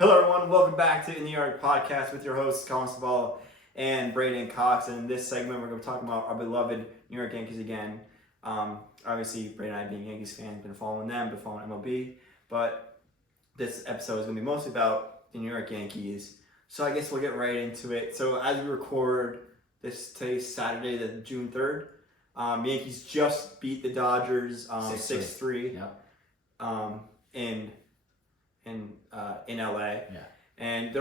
Hello, everyone. Welcome back to In the Yard podcast with your hosts, Collin and Braeden Cox. And in this segment, we're going to be talking about our beloved New York Yankees again. Obviously, Braeden and I, being Yankees fans, been following them, been following MLB. But this episode is going to be mostly about the New York Yankees. So I guess we'll get right into it. So as we record today's Saturday, the June 3rd, Yankees just beat the Dodgers 6-3. Yep. In LA. Yeah. And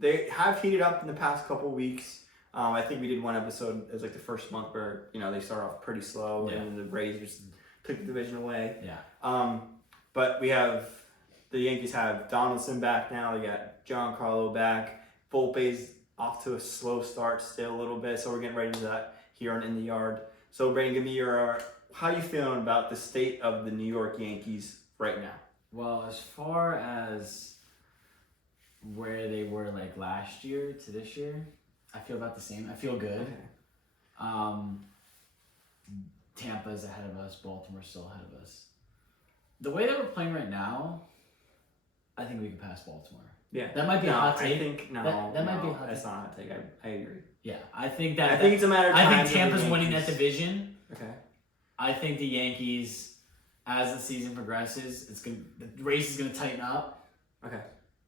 they have heated up in the past couple weeks. I think we did one episode, it was like the first month where, they start off pretty slow and then the Rays just took the division away. Yeah. But the Yankees have Donaldson back now, they got Giancarlo back. Volpe's off to a slow start still a little bit, so we're getting ready to that here on In the Yard. So Braeden, give me how you feeling about the state of the New York Yankees right now? Well, as far as where they were like last year to this year, I feel about the same. I feel good. Okay. Tampa's ahead of us. Baltimore's still ahead of us. The way that we're playing right now, I think we can pass Baltimore. Yeah. That might be a hot take. I think that might be a hot take. That's not a hot take. I agree. Yeah, I think it's a matter of time. I think Tampa's winning that division. Okay. I think the Yankees, as the season progresses, the race is gonna tighten up. Okay.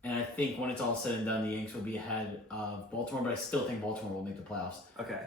And I think when it's all said and done, the Yankees will be ahead of Baltimore, but I still think Baltimore will make the playoffs. Okay.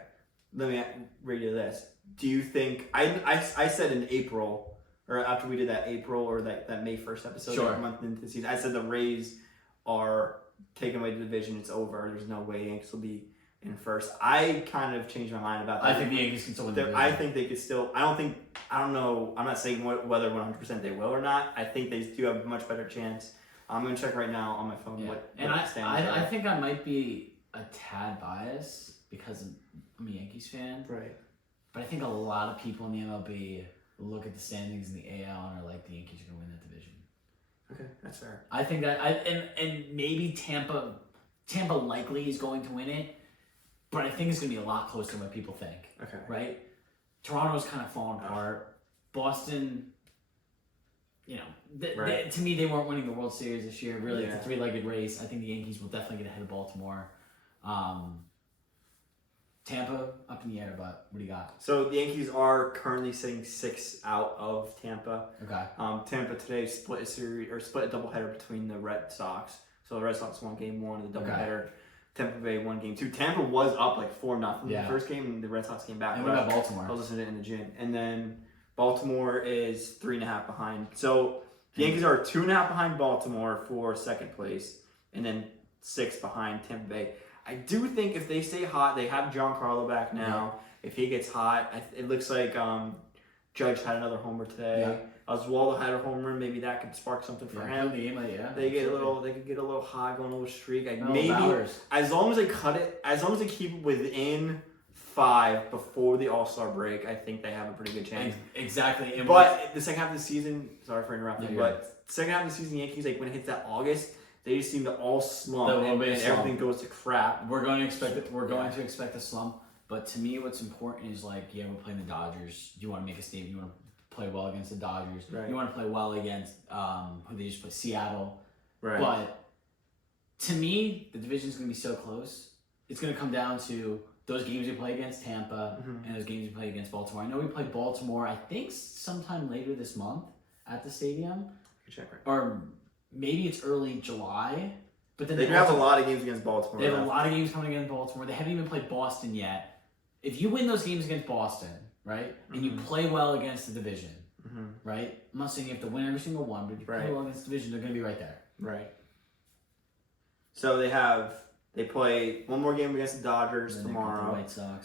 Let me read you this. Do you think I said in April, or after we did that April or that May 1st episode, sure, like a month into the season, I said the Rays are taking away the division. It's over. There's no way Yankees will be in first. I kind of changed my mind about that. I think the Yankees can still win the division. I think they could still. I don't know. I'm not saying whether 100% they will or not. I think they do have a much better chance. I'm going to check right now on my phone what stands are. I think I might be a tad biased because I'm a Yankees fan. Right. But I think a lot of people in the MLB look at the standings in the AL and are like, the Yankees are going to win that division. Okay, that's fair. I think that and maybe Tampa likely is going to win it, but I think it's going to be a lot closer than what people think. Okay. Right? Toronto's kind of falling apart. Boston, to me, they weren't winning the World Series this year. Really, It's a three-legged race. I think the Yankees will definitely get ahead of Baltimore. Tampa, up in the air, but what do you got? So the Yankees are currently sitting 6 out of Tampa. Okay. Tampa today split a doubleheader between the Red Sox. So the Red Sox won game 1 of the doubleheader. Okay. Tampa Bay won game 2. Tampa was up like 4-0 in the first game, and the Red Sox came back. And what about Baltimore? I was listening to it in the gym. And then Baltimore is 3.5 behind. So the Yankees are 2.5 behind Baltimore for second place, and then 6 behind Tampa Bay. I do think if they stay hot, they have Giancarlo back now. Yeah. If he gets hot, it looks like Judge had another homer today. Yeah. Oswaldo had a homer. Maybe that could spark something for him. They could get a little hot, going a little streak. As long as they keep it within 5 before the All-Star break, I think they have a pretty good chance. Exactly. But the second half of the season, sorry for interrupting, but second half of the season, Yankees, like when it hits that August, they just seem to all slump and everything goes to crap. We're going to expect a slump, but to me, what's important is we're playing the Dodgers. You want to make a statement. You want to play well against the Dodgers. Right. You want to play well against who they just played, Seattle. Right. But to me, the division's going to be so close. It's going to come down to those games we play against Tampa and those games we play against Baltimore. I know we play Baltimore, I think, sometime later this month at the stadium. Check right. Or maybe it's early July. But then they have a lot of games against Baltimore. They have a lot of games coming against Baltimore. They haven't even played Boston yet. If you win those games against Boston, right, and you play well against the division, right? I'm not saying you have to win every single one, but if you play well against the division, they're going to be right there. Right. So they play one more game against the Dodgers tomorrow.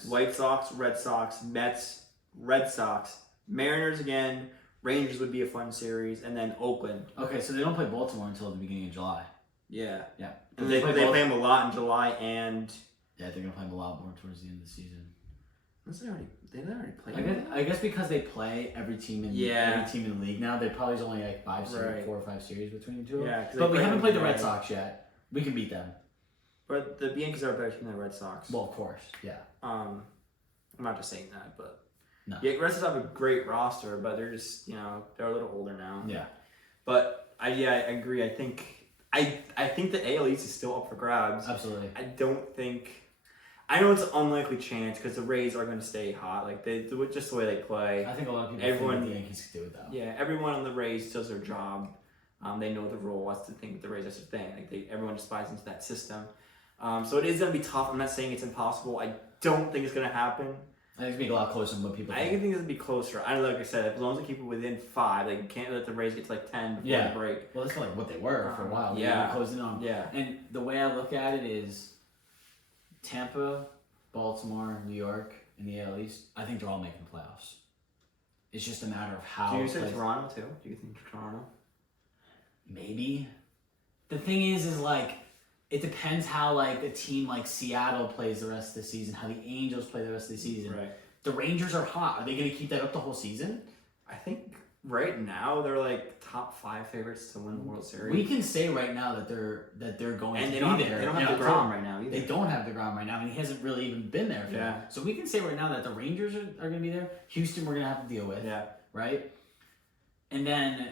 White Sox, Red Sox, Mets, Red Sox, Mariners again. Rangers would be a fun series, and then Oakland. Okay, so they don't play Baltimore until the beginning of July. Yeah. And they play them a lot in July, and they're gonna play them a lot more towards the end of the season. They already played. I guess because they play every team in the league now, there probably is only like 4 or 5 series between the two. Yeah, but we haven't played the Red Sox yet. We can beat them. But the Yankees are better than the Red Sox. Well, of course, yeah. I'm not just saying that, but no. Yeah, Red Sox have a great roster, but they're just they're a little older now. Yeah. But I agree. I think I think the AL East is still up for grabs. Absolutely. I know it's an unlikely chance because the Rays are going to stay hot. Like they do it just the way they play. I think a lot of people think the Yankees could do it though. Yeah, everyone on the Rays does their job. They know the role. That's the thing with the Rays. That's the thing. Like everyone just buys into that system. So it is going to be tough. I'm not saying it's impossible. I don't think it's going to happen. I think it's going to be a lot closer than what people think. I think it's going to be closer. I know, like I said, as long as they keep it within 5, they can't let the Rays get to like 10 before the break. Well, that's like what they were for a while. Yeah. They closing on. Yeah. And the way I look at it is Tampa, Baltimore, New York, and the AL East, I think they're all making the playoffs. It's just a matter of how. Do you say Toronto too? Do you think Toronto? Maybe. The thing is like, it depends how like a team like Seattle plays the rest of the season, how the Angels play the rest of the season. Right. The Rangers are hot. Are they going to keep that up the whole season? I think right now they're like top 5 favorites to win the World Series. We can say right now that they're going to be there. They don't have DeGrom right now either. They don't have DeGrom right now, and he hasn't really even been there for them. So we can say right now that the Rangers are going to be there. Houston we're going to have to deal with. Yeah. Right? And then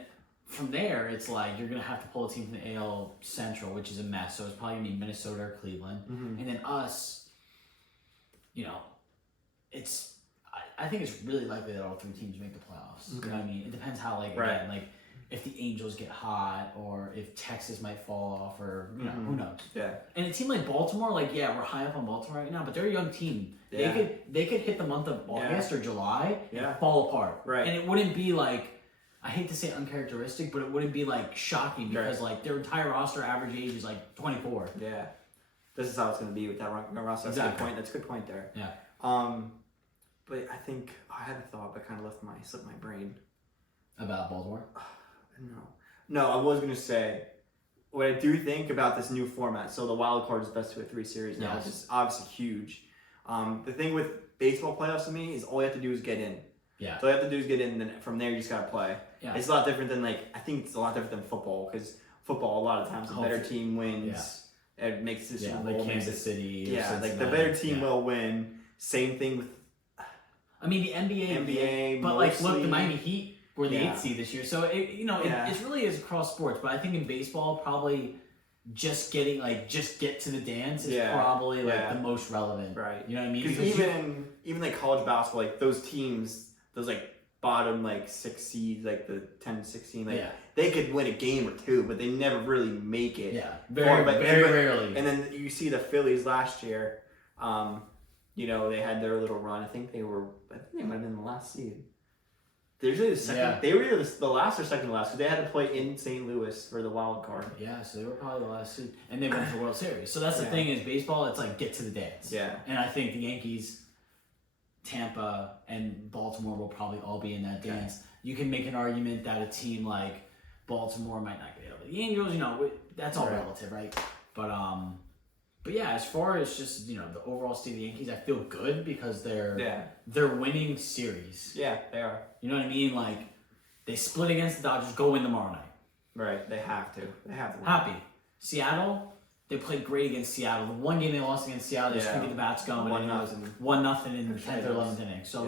from there, it's like you're going to have to pull a team from the AL Central, which is a mess. So it's probably going to be Minnesota or Cleveland. Mm-hmm. And then us, it's... I think it's really likely that all 3 teams make the playoffs. Okay. You know what I mean? It depends how, again, if the Angels get hot or if Texas might fall off or, who knows. Yeah. And a team like Baltimore, we're high up on Baltimore right now, but they're a young team. Yeah. They could hit the month of August or July and fall apart. Right. And it wouldn't be I hate to say uncharacteristic, but it wouldn't be shocking because their entire roster average age is 24. Yeah. This is how it's going to be with that roster. That's a good point. That's a good point there. Yeah. But I think I had a thought, but kind of slipped my brain. About Baltimore? No, I was going to say what I do think about this new format. So the wild card is best 2-3 series now, which is obviously huge. The thing with baseball playoffs to me is all you have to do is get in. Yeah. So all you have to do is get in, and then from there you just got to play. Yeah. It's a lot different than I think it's a lot different than football because football a lot of times the better team wins. Yeah. It makes this Super Bowl. Like Kansas City. Yeah, the better team will win. Same thing with. I mean the NBA, but look, the Miami Heat were the 8th seed this year, so it really is across sports. But I think in baseball, probably just get to the dance is probably the most relevant. Right. You know what I mean? Because even college basketball, those teams, those bottom 6 seeds, the 10-16, they could win a game or 2, but they never really make it. Yeah. Very rarely. And then you see the Phillies last year. They had their little run. I think they might have been the last seed. They're usually the second. Yeah. They were either the last or second to last because they had to play in St. Louis for the wild card. Yeah, so they were probably the last seed, and they went to the World Series. So that's the thing is baseball. It's get to the dance. Yeah. And I think the Yankees, Tampa, and Baltimore will probably all be in that dance. Okay. You can make an argument that a team like Baltimore might not get over the Angels. That's all relative, right? But yeah, as far as just the overall state of the Yankees, I feel good because they're winning series. Yeah, they are. You know what I mean? They split against the Dodgers. Go win tomorrow night. Right, they have to. They have to win. Happy. Seattle, they played great against Seattle. The one game they lost against Seattle, they just couldn't get the bats going. 1-0 in the 10th or 11th inning. So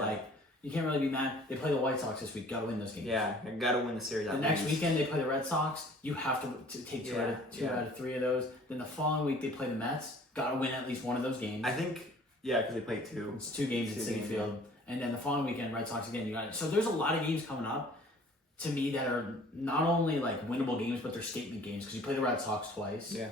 you can't really be mad. They play the White Sox this week. Got to win those games. Yeah, they got to win the series. The next weekend they play the Red Sox. You have to take two out of 3 of those. Then the following week they play the Mets. Got to win at least one of those games. I think because they play 2. It's 2 games at Citi Field, and then the following weekend Red Sox again. You got it. So there's a lot of games coming up to me that are not only winnable games, but they're statement games because you play the Red Sox twice. Yeah.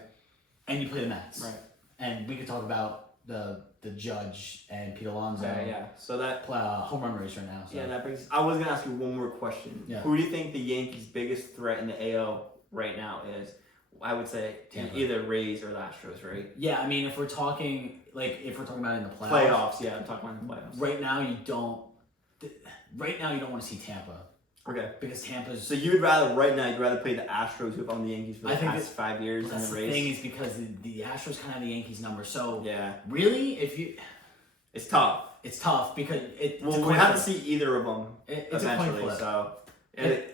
And you play the Mets. Right. And we could talk about the Judge and Pete Alonso. Yeah. So that home run race right now. So. Yeah, that brings. I was gonna ask you one more question. Yeah. Who do you think the Yankees' biggest threat in the AL right now is? I would say either Rays or the Astros, right? Yeah, I mean, if we're talking about in the playoffs. Playoffs, yeah, I'm talking about the playoffs. Right now, you don't want to see Tampa. Okay. Because Tampa's. So you'd rather play the Astros who have owned the Yankees for the past 5 years in the race. The thing is because the Astros kind of have the Yankees number. So really, it's tough. It's tough because we have to see either of them it's eventually. A coin flip. So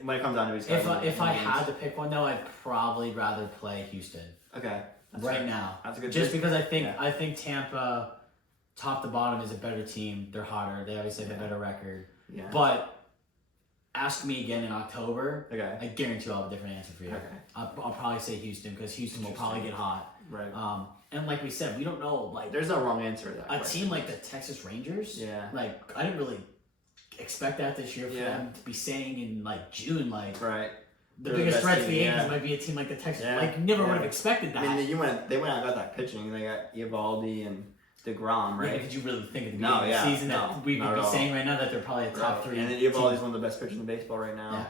when it comes down to it, if I had to pick one though, I'd probably rather play Houston. Okay. Now. That's a good. Just because I think Tampa, top to bottom, is a better team. They're hotter. They obviously have a better record. Yeah. But ask me again in October, Okay. I guarantee I'll have a different answer for you. Okay. I'll probably say Houston because Houston will probably get hot. Right. And like we said, we don't know. Like, There's no wrong answer to that. a question. team like the Texas Rangers. Yeah. Like, I didn't really expect that this year for them to be saying in like June, like Right. the They're the biggest best threat to the team, Yankees yeah. might be a team like the Texas. Yeah. Like, never Yeah. would have expected that. I mean, they went out and got that pitching. They got Eovaldi and DeGrom, right? Yeah, did you really think at the No, beginning yeah, of the season no, that we not would at be all. saying right now that they're probably a top three? And then team? Eovaldi's one of the best pitchers in baseball right now.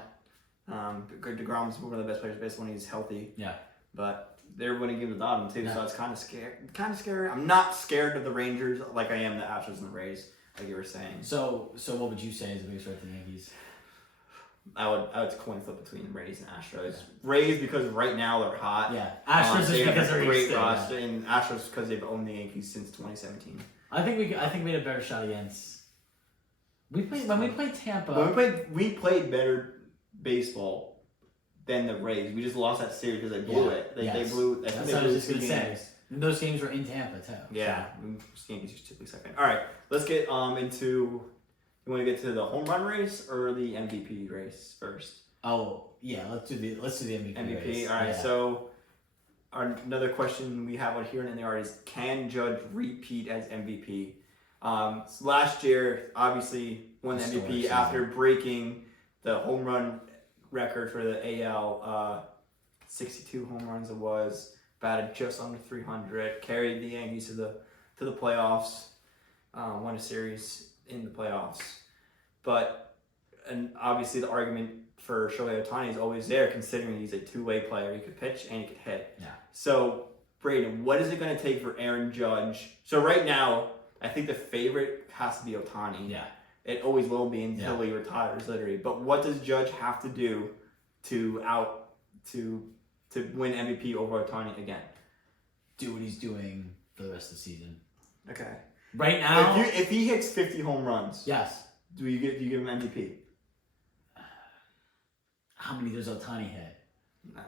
Yeah. DeGrom's one of the best players in baseball when he's healthy. Yeah. But they're winning games without him too, Yeah. so it's kind of scary. I'm not scared of the Rangers like I am the Astros and the Rays, like you were saying. So what would you say is the biggest threat to the Yankees? I would coin flip between the Rays and Astros. Rays because right now they're hot. Yeah, Astros is they have because a they're great used to it, roster, and Astros because they've owned the Yankees since 2017. I think we had a better shot against. When we played Tampa. When we played better baseball than the Rays. We just lost that series because they blew it. They blew. I think That's they what I blew was just 2 gonna say. games. And those games were in Tampa too. Yeah, Yankees are typically second. All right, let's get into. You want to get to the home run race or the MVP race first? Oh yeah, let's do the MVP. MVP. Race. All right. Yeah. So, another question we have on here in the art is: can Judge repeat as MVP? Last year, obviously, won the Historic MVP season. after breaking the home run record for the AL. 62 home runs it was. Batted just under 300. Carried the Yankees to the playoffs. Won a series in the playoffs. And obviously the argument for Shohei Ohtani is always there, considering he's a two-way player. He could pitch and he could hit. Yeah. So, Braeden, what is it going to take for Aaron Judge? So right now, I think the favorite has to be Ohtani. Yeah. It always will be until he retires, literally. But what does Judge have to do to win MVP over Ohtani again? Do what he's doing for the rest of the season. Okay. Right now, If he hits 50 home runs, yes. do you give him MVP? How many does Ohtani hit? No.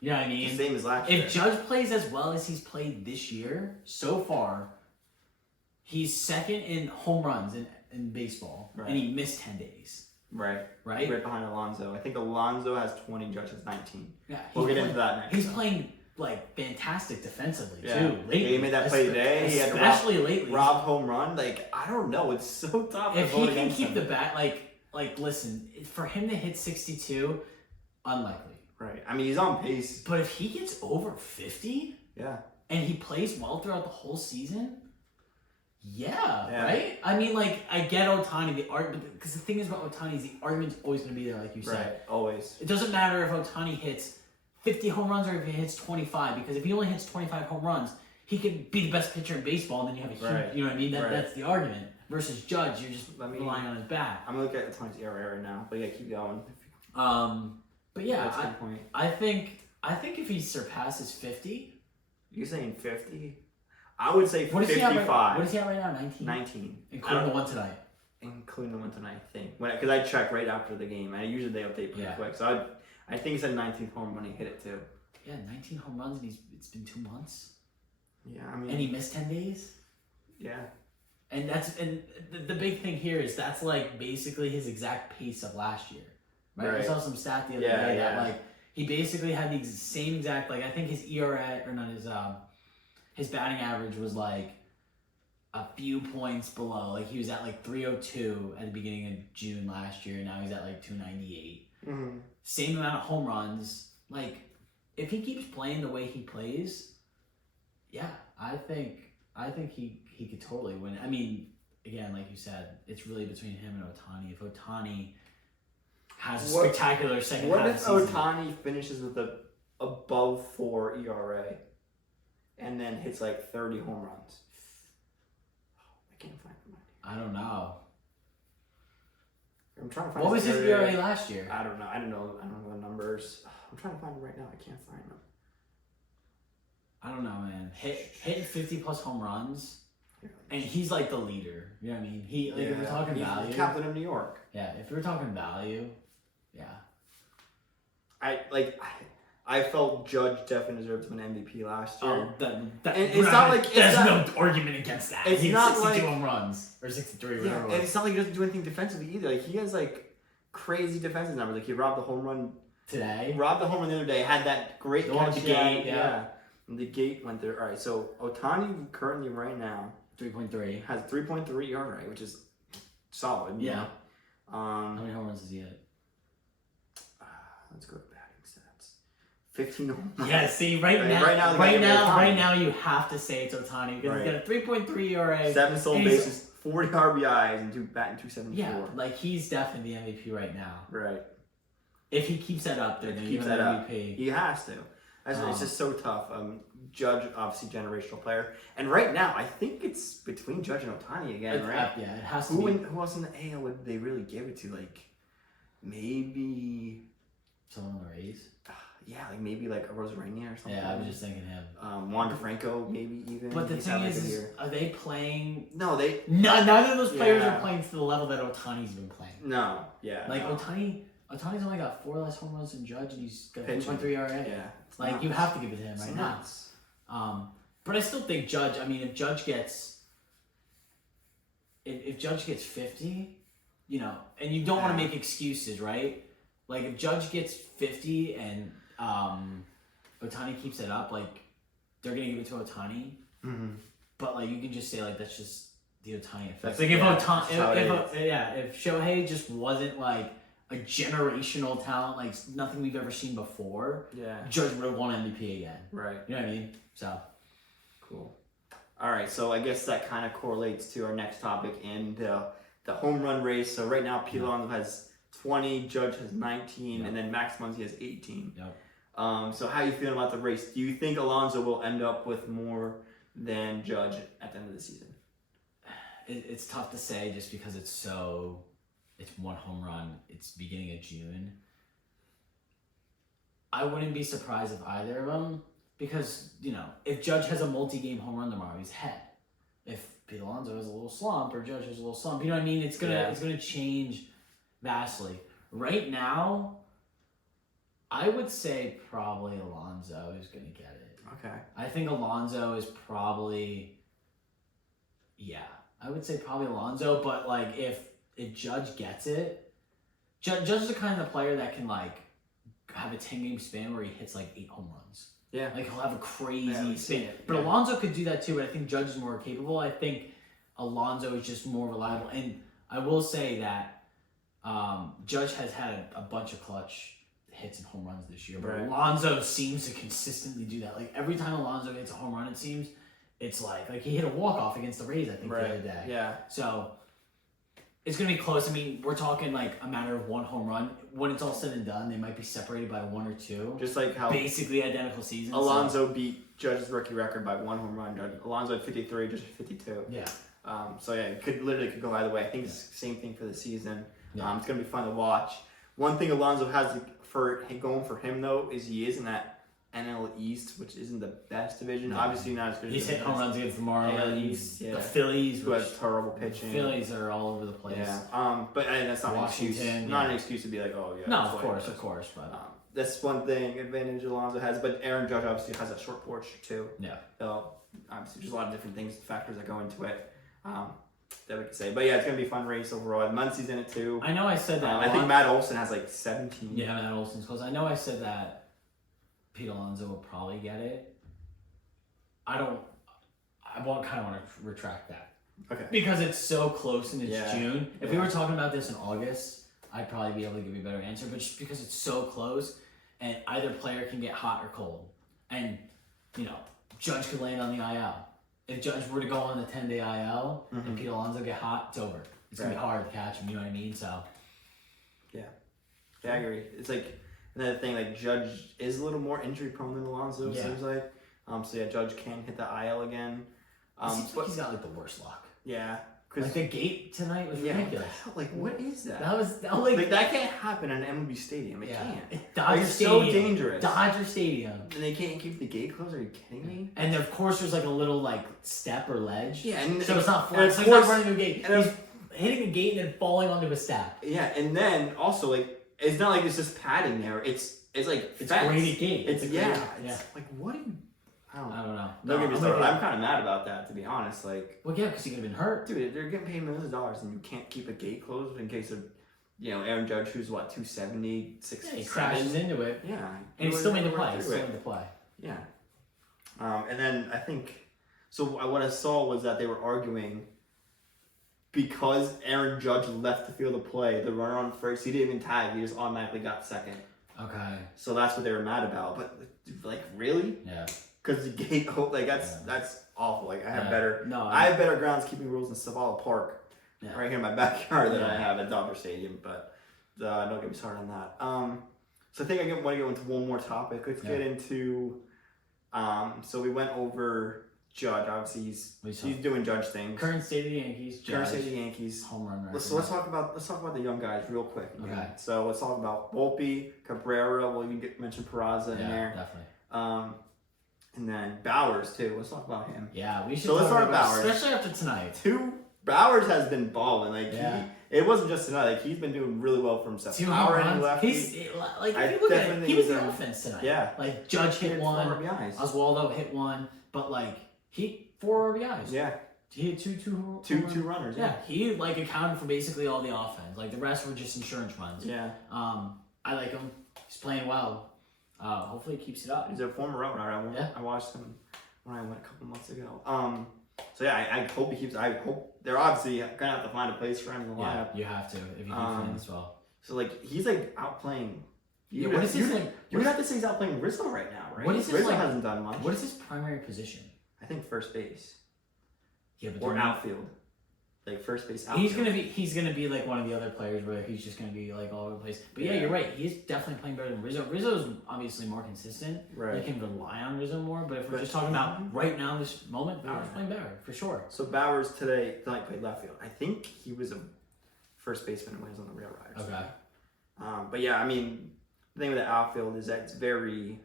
You know what I mean? The same as last year. If Judge plays as well as he's played this year so far, he's second in home runs in baseball, Right. and he missed 10 days. Right. Right? Right behind Alonso. I think Alonso has 20, Judge has 19. Yeah, We'll get into that next. He's playing like fantastic defensively Yeah. too. Lately, He made that play today. He had to especially lately. Rob home run. Like, I don't know. It's so tough to If vote he can against keep him. the bat, like listen, for him to hit 62, unlikely. Right. I mean, he's on pace. But if he gets over 50 Yeah. and he plays well throughout the whole season, Yeah. right? I mean, like, I get Ohtani, because the thing is about Ohtani is the argument's always going to be there, like you said. Right. Always. It doesn't matter if Ohtani hits 50 home runs or if he hits 25, because if he only hits 25 home runs, he could be the best pitcher in baseball, and then you have a huge, Right. you know what I mean? Right. That's the argument. Versus Judge, you're just relying on his bat. I'm going to look at Ohtani's ERA right now. But yeah, keep going. But yeah, That's a good point. I think if he surpasses 50, You're saying 50? I would say what is he 55. at what is he at right now? 19? 19. Including the one tonight. Including the one tonight, I think. Because I check right after the game. And usually they update pretty quick. So I think he said 19th home when he hit it too. Yeah, 19 home runs, and it's been 2 months. Yeah, I mean. And he missed 10 days. Yeah. And the big thing here is that's like basically his exact pace of last year. Right? I saw some stat the other day that like he basically had the same exact, like, I think his ERA, or not, his batting average was like a few points below. Like, he was at like 302 at the beginning of June last year, and now he's at like 298. Mm-hmm. Same amount of home runs. Like, if he keeps playing the way he plays, yeah, I think he could totally win. I mean, again, like you said, it's really between him and Ohtani. If Ohtani has a spectacular second half of the season. What if Ohtani finishes with a above 4 ERA and then hits like 30 home runs? I can't find it. I don't know. I'm trying to find What was his ERA last year? I don't know. I don't know the numbers. I'm trying to find them right now. I can't find them. I don't know, man. Hitting 50 plus home runs, and he's like the leader. You know what I mean? If we're talking He's value, the captain of New York. yeah. If we're talking value, yeah. I felt Judge definitely deserved to win MVP last year. It's not like- there's it's no argument against that. it's He's not 62 like- home runs or 63, whatever. Yeah, and it's not like he doesn't do anything defensively either. Like, he has like crazy defensive numbers. Like he robbed the home run today. Robbed the home run the other day. Had that great The one catch. with the gate, yeah. And the gate went there. All right, so Ohtani currently right now 3.3 has 3.3 ERA, which is solid. Yeah. How many home runs does he hit? Let's go to batting stats. 15 home runs. Yeah, see, right now, you have to say it's Ohtani because he's got a 3.3 ERA, 7 stolen bases, 40 RBIs, and 274. Yeah, like he's definitely the MVP right now. Right. If he keeps that up, they're going to give him MVP. He has to. It's just so tough. Judge, obviously, generational player. And right now, I think it's between Judge and Ohtani again, right? Yeah, it has to be. be. Who else in the AL would they really give it to? Like, maybe... Someone on the Rays? Yeah, like maybe like a Rosarania or something. Yeah, I was just thinking him. Wander Franco, maybe even. But the thing is, are they playing? No, they... Neither of those players are playing to the level that Ohtani's been playing. No, yeah. Like, Ohtani's only got 4 less home runs than Judge, and he's got 3.3 ERA. Yeah. Like, you have to give it to him right now. But I still think Judge, I mean, if Judge gets 50, you know, and you don't want to make excuses, right? Like, if Judge gets 50 and Ohtani keeps it up, like, they're going to give it to Ohtani. Mm-hmm. But, like, you can just say, like, that's just the Ohtani effect. Like, if Shohei just wasn't, like, a generational talent, like nothing we've ever seen before, Judge would have won MVP again. Right. You know what I mean? So. Cool. All right, so I guess that kind of correlates to our next topic in the home run race. So right now, Pete Alonso has 20, Judge has 19, and then Max Muncy has 18. Yep. So how are you feeling about the race? Do you think Alonso will end up with more than Judge at the end of the season? It's tough to say just because it's one home run. It's beginning of June. I wouldn't be surprised if either of them, because, you know, if Judge has a multi-game home run tomorrow, he's ahead. If Pete Alonso has a little slump or Judge has a little slump, you know what I mean? It's gonna change vastly. Right now, I would say probably Alonso is gonna get it. Okay. I think Alonso is probably, I would say probably Alonso, but like if Judge gets it, Judge is the kind of player that can like have a 10-game span where he hits like 8 home runs. Yeah. Like he'll have a crazy span. But Alonso could do that too, but I think Judge is more capable. I think Alonso is just more reliable. And I will say that Judge has had a bunch of clutch hits and home runs this year, but Alonso seems to consistently do that. Like every time Alonso hits a home run, it seems it's like he hit a walk-off against the Rays, I think, the other day. Yeah. So it's going to be close. I mean, we're talking like a matter of 1 home run. When it's all said and done, they might be separated by 1 or 2. Just like how basically identical seasons. Alonso beat Judge's rookie record by 1 home run. Alonso had 53, Judge had 52. Yeah. So yeah, it could go either way. I think it's the same thing for the season. Yeah. It's going to be fun to watch. One thing Alonso has going for him though is he is in that NL East, which isn't the best division. No. Obviously not as good. He's hit home runs against the Marlins, the Phillies, who has terrible pitching. The Phillies are all over the place. Yeah. But that's not Washington, an excuse. Not an excuse to be like, oh yeah. No, of course. But that's one thing advantage Alonso has. But Aaron Judge obviously has a short porch too. Yeah. So obviously there's a lot of different factors that go into it. That we could say, but yeah, it's gonna be a fun race overall. And Muncy's in it too. I know I said that. I think Matt Olson has like 17. Yeah, Matt Olson's close. I know I said that Pete Alonso will probably get it. I kind of want to retract that. Okay. Because it's so close and it's June. If we were talking about this in August, I'd probably be able to give you a better answer. But just because it's so close, and either player can get hot or cold, and you know, Judge could land on the IL. If Judge were to go on the 10-day IL and Pete Alonso get hot, it's over. It's gonna be hard to catch him. You know what I mean? So. Yeah, I agree. It's like another thing. Like Judge is a little more injury prone than Alonso. It seems like. So Judge can hit the IL again. It seems like he's got like the worst luck. Yeah. Like the gate tonight was ridiculous. Like what is that? That was like that can't happen in MLB Stadium. It can't. It's Dodger Stadium. So dangerous. Dodger Stadium. And they can't keep the gate closed. Are you kidding me? And of course, there's like a little like step or ledge. Yeah, and so it's not flat. It's like not running a gate. He's hitting a gate and then falling onto a step. Yeah, and then also like it's not like it's just padding there. It's like it's a graded gate. It's like what do you? I don't know. Don't get me started. I'm kind of mad about that, to be honest. Like, well, yeah, because he could have been hurt. Dude, they're getting paid millions of dollars, and you can't keep a gate closed in case of Aaron Judge, who's what, 270, 6. Yeah, he crashes into it. Yeah, and he still made the play. Yeah, and then I think so. What I saw was that they were arguing because Aaron Judge left the field of play, the runner on first, he didn't even tag; he just automatically got second. Okay. So that's what they were mad about. But like, really? Yeah. Because the gate, like that's awful. Like I have I have better groundskeeping rules in Savala Park, right here in my backyard than I have at Dodger Stadium. But don't get me started on that. So I think I want to go into one more topic. Let's get into. So we went over Judge. Obviously, he's doing Judge things. Current state of the Yankees. Judge, current state of the Yankees. Home run record. So let's talk about the young guys real quick. Again. Okay. So let's talk about Volpe, Cabrera. Well, you mentioned Peraza in there. Definitely. And then Bowers too. Let's talk about him. Yeah, we should. So let's talk about Bowers, especially after tonight. Bowers has been balling. Like it wasn't just tonight. Like he's been doing really well for himself. 2 home runs. Left. He's like if you look at it, he was the offense tonight. Yeah. Like Judge hit 1, Oswaldo hit 1, but like he 4 RBIs. Yeah. He had two runners. Yeah. He like accounted for basically all the offense. Like the rest were just insurance runs. Yeah. I like him. He's playing well. Hopefully he keeps it up. He's a former runner. I watched him when I went a couple months ago. So yeah, I hope he keeps. I hope they're obviously gonna have to find a place for him in the lineup. You have to if you keep playing as well. So like he's like outplaying. You what is his like? You would have to say he's outplaying Rizzo right now, right? What is his Rizzo like, hasn't done much. What is his primary position? I think first base. Yeah, but or outfield. Like first base, outfield. He's gonna be like one of the other players where he's just gonna be like all over the place. But yeah, you're right. He's definitely playing better than Rizzo. Rizzo's obviously more consistent. Right. You can rely on Rizzo more. But if we're just talking about right now, this moment, Bauer's playing better for sure. So Bowers today played left field. I think he was a first baseman when he was on the Rail Riders. Okay. But yeah, I mean, the thing with the outfield is that it's very.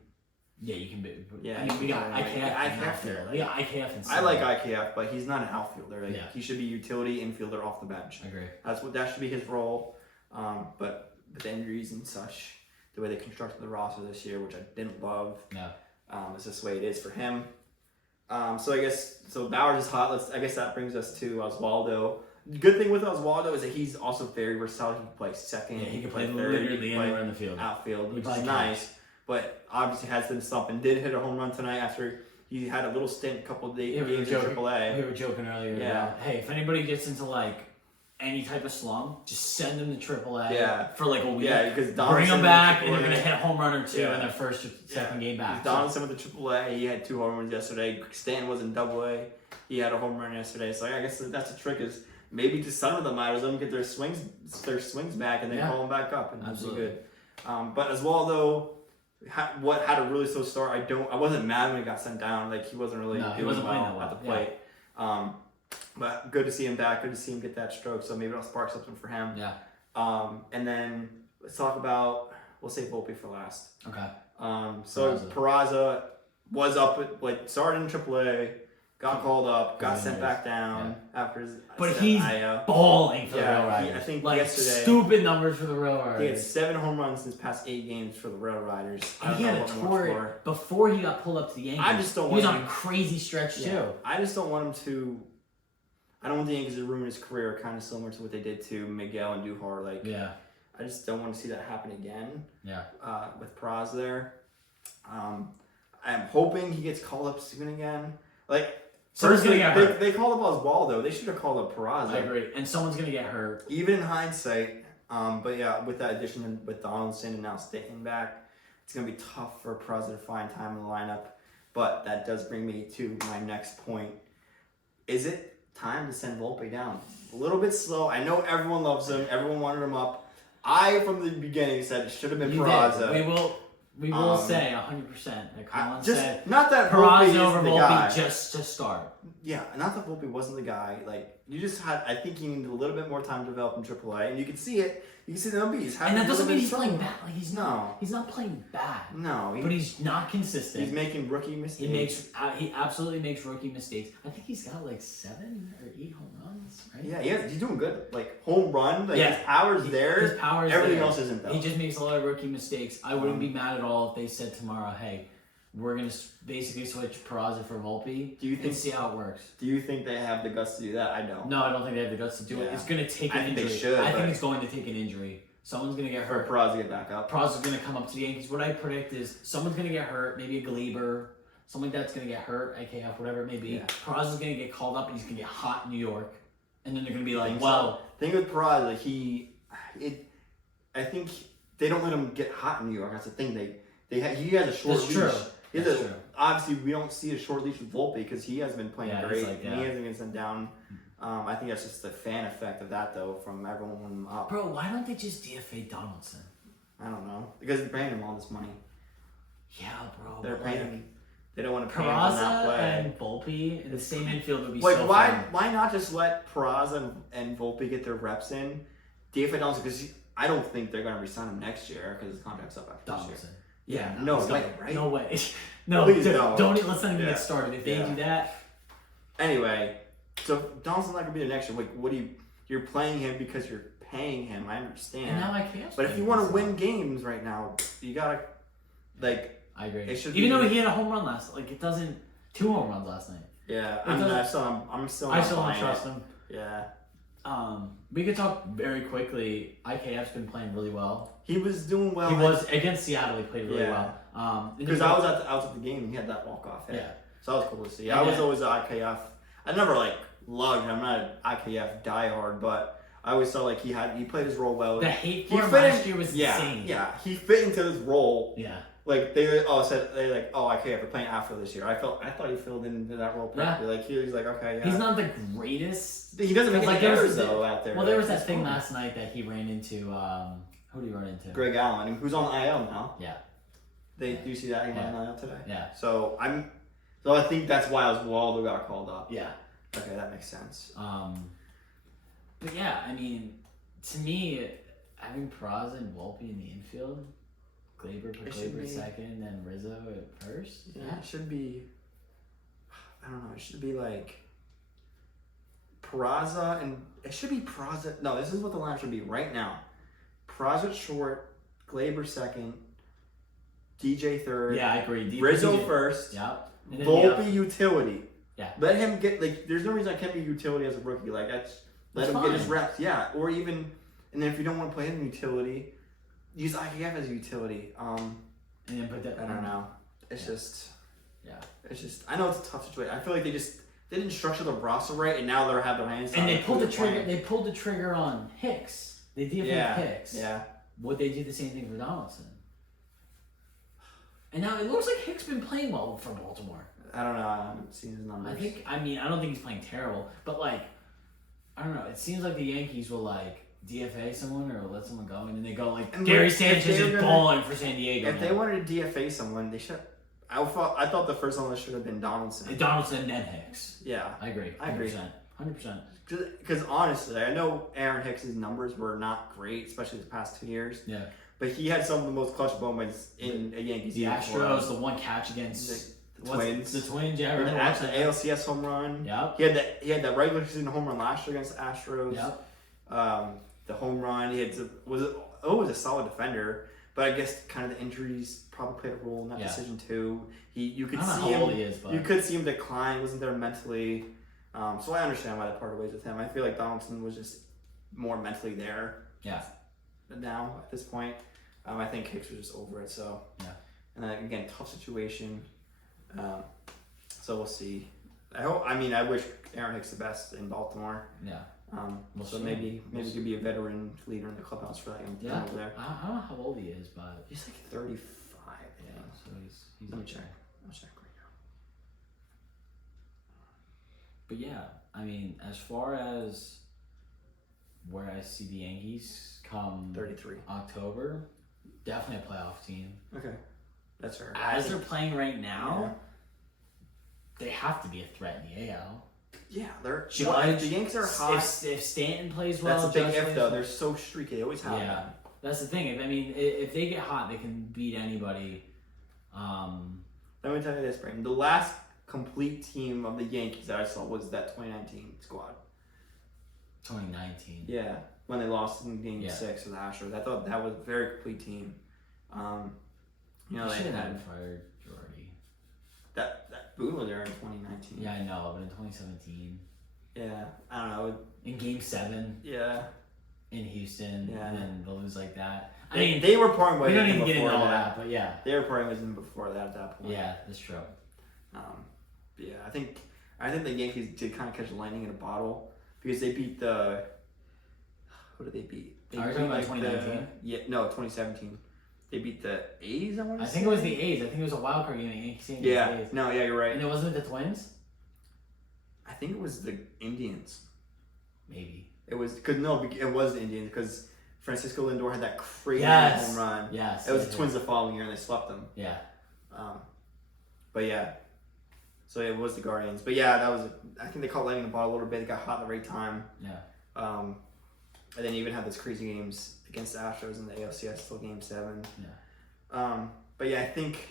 Yeah, you can be. Yeah, I mean, we got IKF. IKF and I like IKF, but he's not an outfielder. Like, yeah. He should be utility infielder off the bench. I agree. That should be his role. But with the injuries and such, the way they constructed the roster this year, which I didn't love. Yeah. It's just the way it is for him. So I guess Bowers is hot. I guess that brings us to Oswaldo. The good thing with Oswaldo is that he's also very versatile. He can play second. Yeah, he can play play third. literally anywhere in the field. Outfield, which is nice. But obviously has been something. Did hit a home run tonight after he had a little stint, a couple of days in AAA. We were joking earlier. Yeah. About, hey, if anybody gets into like any type of slump, just send them to AAA. Yeah. For like a week. Yeah, because bring them back, and they're gonna hit a home run or two in their first or second game back. Donaldson with the AAA, he had 2 home runs yesterday. Stanton was in AA. He had a home run yesterday. So I guess that's the trick is maybe just some of them let them get their swings back and then call them back up and be good. But Oswaldo. What had a really slow start. I wasn't mad when he got sent down. Like he wasn't really doing well at the plate. Yeah. But good to see him back. Good to see him get that stroke. So maybe it'll spark something for him. Yeah. And then let's talk about. We'll save Volpe for last. Okay. So Peraza was up started in AAA, got called up, got sent back down after his. But he's balling for the Rail Riders. I think like yesterday. Stupid numbers for the Rail Riders. He had 7 home runs in his past 8 games for the Rail Riders. And he had a tour before he got pulled up to the Yankees. I just don't he was on a crazy stretch too. I just don't want him to. I don't want the Yankees to ruin his career, kind of similar to what they did to Miguel and Duhar. I just don't want to see that happen again. Yeah. With Peraza there, I'm hoping he gets called up soon again. Someone's gonna get hurt. They called up Oswaldo. They should have called up Peraza. I agree. And someone's gonna get hurt. Even in hindsight, but yeah, with that addition with Donaldson and now Stanton back, it's gonna be tough for Peraza to find time in the lineup. But that does bring me to my next point. Is it time to send Volpe down? A little bit slow. I know everyone loves him. Everyone wanted him up. I, from the beginning, said it should have been Peraza. We will say 100% that Collin said not that Peraza over Volpe just to start. Yeah, not that Volpe wasn't the guy. I think he needed a little bit more time to develop in AAA, and you can see it. You can see the MBs. And that doesn't mean he's playing bad. He's not playing bad. No. But he's not consistent. He's making rookie mistakes. He absolutely makes rookie mistakes. I think he's got 7 or 8 home runs, right? Yeah, he's doing good. Home run, his power's there. His power's Everything there. else isn't though. He just makes a lot of rookie mistakes. I wouldn't be mad at all if they said tomorrow, hey, we're gonna basically switch Peraza for Volpe. Do you think? And see how it works? Do you think they have the guts to do that? I don't. No, I don't think they have the guts to do it. It's gonna take an I think injury. they should. I think it's going to take an injury. Someone's gonna get hurt. For Peraza to get back up. Peraza's gonna come up to the Yankees. What I predict is someone's gonna get hurt. Maybe a Gleber. Someone like that's gonna get hurt. IKF, whatever it may be. Yeah. Peraza's gonna get called up and he's gonna get hot in New York. And then they're gonna be like, Think well, so. Thing with Peraza, I think they don't let him get hot in New York. That's the thing. He has a short That's leash. true. That's true. Obviously, we don't see a short leash with Volpe because he has been playing great. Like, and he hasn't been sent down. I think that's just the fan effect of that, though, from everyone wanting him up. Bro, why don't they just DFA Donaldson? I don't know. Because they're paying him all this money. Yeah, bro. They're paying him. They don't want to pay him to not Peraza play. and Volpe in the same infield would be Like, so why fun. why not just let Peraza and Volpe get their reps in? DFA Donaldson, because I don't think they're going to resign him next year because his contract's up after this Donaldson. year. Yeah, no he's way, not- right? No way. No, Please don't. don't. Let's not even get started. If they do that, Anyway, so Donaldson's not going to be there next year. Like, you're playing him because you're paying him. I understand. and now I can't. But if you want to win games right now, you got to, like, I agree. it should Even be- though he had a home run it doesn't. 2 home runs last night. yeah, It doesn't- I'm still I not still don't buying trust it. him. Yeah. We could talk very quickly. IKF's been playing really well. He was doing well. He was against Seattle. He played really Yeah. well. Because I was at the game and he had that walk-off hit. Yeah. So that was cool to see. And I was then- always an IKF. I never, like, loved him. I'm not an IKF diehard, but I always felt like he played his role well. The hate He for him fit last in- year was yeah, insane. Yeah, he fit into his role. Yeah. Like IKF, we're playing after this year. I thought he filled into that role perfectly. Like he was like, okay, yeah. He's not the greatest. He doesn't make Like, any there was errors this- though out there. Well, there was Like, that thing it's fine. last night that he ran into. Who did he run into? Greg Allen, who's on IL now. Yeah. Do you see that he went on IL today? Yeah. So I think that's why Oswaldo got called up. Yeah. Okay, that makes sense. But yeah, I mean, to me, having Peraza and Volpe in the infield, Glaber put It should Glaber be- second, then Rizzo at first. Yeah, it should be. I don't know. It should be like Peraza and it should be Peraza. No, this is what the line should be right now. Peraza short, Glaber second, DJ third. Yeah, I agree. Rizzo first. Yeah. And then Volpe utility. Yeah. Let him get like. There's no reason I can't be utility as a rookie. Like let That's him get his fine. reps. Yeah, or even and then if you don't want to play him utility, use IKF as a utility. And then put that. I don't know. It's Yeah. just. Yeah. It's just. I know it's a tough situation. I feel like they didn't structure the roster right, and now they have their hands. And on they who pulled the they're trigger. playing. They pulled the trigger on Hicks. They DFA'd Yeah. Hicks. Yeah. Would they do the same thing for Donaldson? And now it looks like Hicks been playing well for Baltimore. I don't know. I haven't seen his numbers. I don't think he's playing terrible, but like, I don't know. It seems like the Yankees will like DFA someone or let someone go, and then they go like And Gary if Sanchez they were is gonna- balling for San Diego. If they now. wanted to DFA someone, they should. I thought the first on the list should have been Donaldson. And Donaldson and then Hicks. Yeah. I agree. I agree. 100%. Because honestly, I know Aaron Hicks's numbers were not great, especially the past 2 years. Yeah. But he had some of the most clutch moments in a Yankees The uniform. Astros, the one catch against The Twins. The Twins, yeah. I And remember the watching that. ALCS home run. Yep. He had that regular season home run last year against the Astros. Yep. The home run. He had was a solid defender, but I guess kind of the injuries probably played a role in that Yeah. decision too. You could I don't know see how him. old he is, but You could see him decline. Wasn't there mentally. So I understand why they parted ways with him. I feel like Donaldson was just more mentally there. Yeah. Now at this point, I think Hicks was just over it. So Yeah. And then again, tough situation. So we'll see. I wish Aaron Hicks the best in Baltimore. Yeah. We'll So see. maybe We'll he see. could be a veteran leader in the clubhouse for that young team Yeah. over there. I don't know how old he is, but He's like 35. I yeah. think. So he's Let me up check. there. I'll check right now. But yeah, I mean, as far as where I see the Yankees come 33. October, definitely a playoff team. Okay, that's fair. As they're playing right now, they have to be a threat in the AL. Yeah, they're Judge, the Yankees are hot. If Stanton plays well, That's a big Judge if plays though. well. They're so streaky. They always have. Yeah. that. That's the thing. If they get hot, they can beat anybody. Let me tell you this, Braden. The last complete team of the Yankees that I saw was that 2019 squad. 2019. Yeah, when they lost in Game Yeah. 6 of the Astros. I thought that was a very complete team. You know, They they should have had. fired Girardi. That Boone was there in 2019. Yeah, I know, but in 2017, Yeah, I don't know. in Game 7 Yeah. in Houston, Yeah. and then they'll lose like that. I They, mean, they were pouring we way don't in need to get into before all that. that, but yeah. They were pouring in before that at that point. Yeah, that's true. But yeah, I think the Yankees did kind of catch lightning in a bottle because they beat the. Who did they beat? They Are you beat talking about 2019? Yeah, no, 2017. They beat the A's. I want to I say. think it was the A's. I think it was a wild card game in Yankees against Yeah. the A's. No. Yeah, you're right. And it wasn't the Twins? I think it was the Indians. Maybe. It was it was the Indians because Francisco Lindor had that crazy Yes. home run. Yes. It was the Twins the following year and they swept them. Yeah. But yeah. So it was the Guardians. But yeah, that was. I think they caught lightning in the bottle a little bit. They got hot at the right time. Yeah. And then you even had those crazy games against the Astros in the ALCS till Game 7. Yeah. But yeah, I think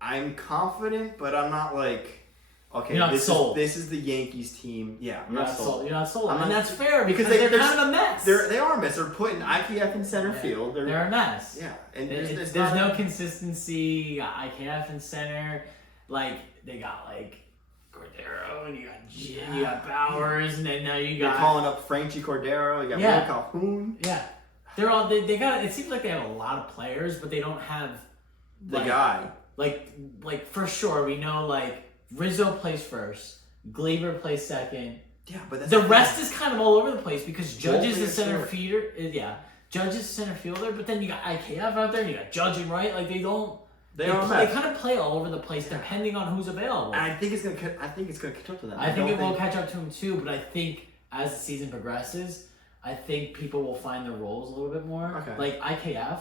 I'm confident, but I'm not like, okay, You're not sold. This is the Yankees team. Yeah, I'm not sold. You're not sold. I'm And not- that's fair because because they're kind of a mess. They are a mess. They're putting IKF in center Yeah. field. They're a mess. Yeah, and There's not no consistency. You got IKF in center. Like, they got, like, Cordero, and you got Bowers, and then now you You're got... calling up Franchi Cordero. You got Yeah. Will Calhoun. Yeah. They're all... They got... It seems like they have a lot of players, but they don't have... The guy. Like, for sure, we know, like, Rizzo plays first. Gleyber plays second. Yeah, but that's The rest is kind of all over the place because Judge is the Volpe is center short. fielder. Yeah. Judge is the center fielder, but then you got IKF out there, and you got Judge and Wright. Like, they kind of play all over the place depending on who's available. And I think it's gonna catch up to them. I think it will catch up to him too, but I think as the season progresses, I think people will find their roles a little bit more. Okay. Like IKF,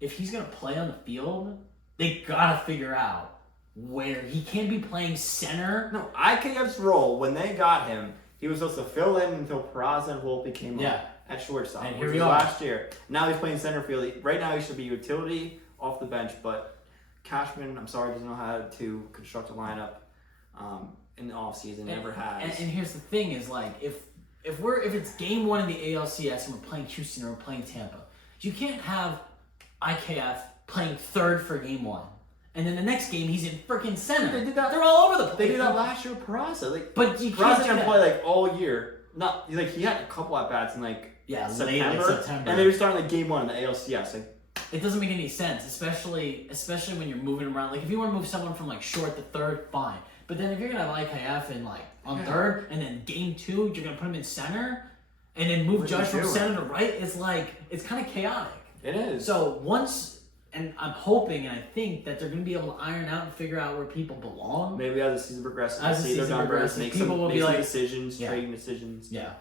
if he's gonna play on the field, they gotta figure out where he can't be playing center. No, IKF's role when they got him, he was supposed to fill in until Peraza and Volpe came up at shortstop. And which here we was are. last year. Now he's playing center field. Right now he should be utility off the bench, but Cashman, I'm sorry, doesn't know how to construct a lineup in the offseason. Never has. And here's the thing: is like if it's game 1 in the ALCS and we're playing Houston or we're playing Tampa, you can't have IKF playing third for game 1, and then the next game he's in freaking center. They did that. They're all over the place. They did that last year with Peraza. Like, But you Peraza can't do didn't that. play like all year. Not like he had a couple at bats in like late in September, September. and they were starting like game 1 in the ALCS. Like, It doesn't make any sense, especially when you're moving around. Like if you want to move someone from like short to third, fine. But then if you're gonna have IKF in like on third, and then game 2 you're gonna put him in center, and then move What are Judge you from doing? center to right, it's kind of chaotic. it is. So and I'm hoping and I think that they're gonna be able to iron out and figure out where people belong. Maybe as the season progresses, As the see their season numbers, progresses, make people some, will make be some like- decisions, Yeah. trading decisions, Yeah.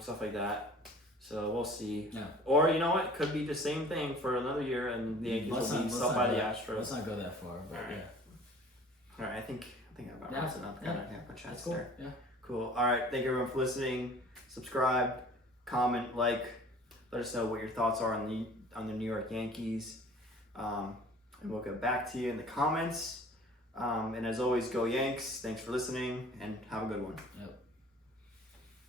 stuff like that. So we'll see. Yeah. Or you know what? Could be the same thing for another year, and the Yankees will be swept by the Astros. Let's not go that far. But Alright. yeah. All right, I think I about Yeah. wraps it up. Yeah. I got my That's chest cool. there. Yeah. Cool. All right, thank you everyone for listening. Subscribe, comment, like. Let us know what your thoughts are on the New York Yankees, and we'll get back to you in the comments. And as always, go Yanks! Thanks for listening, and have a good one. Yep.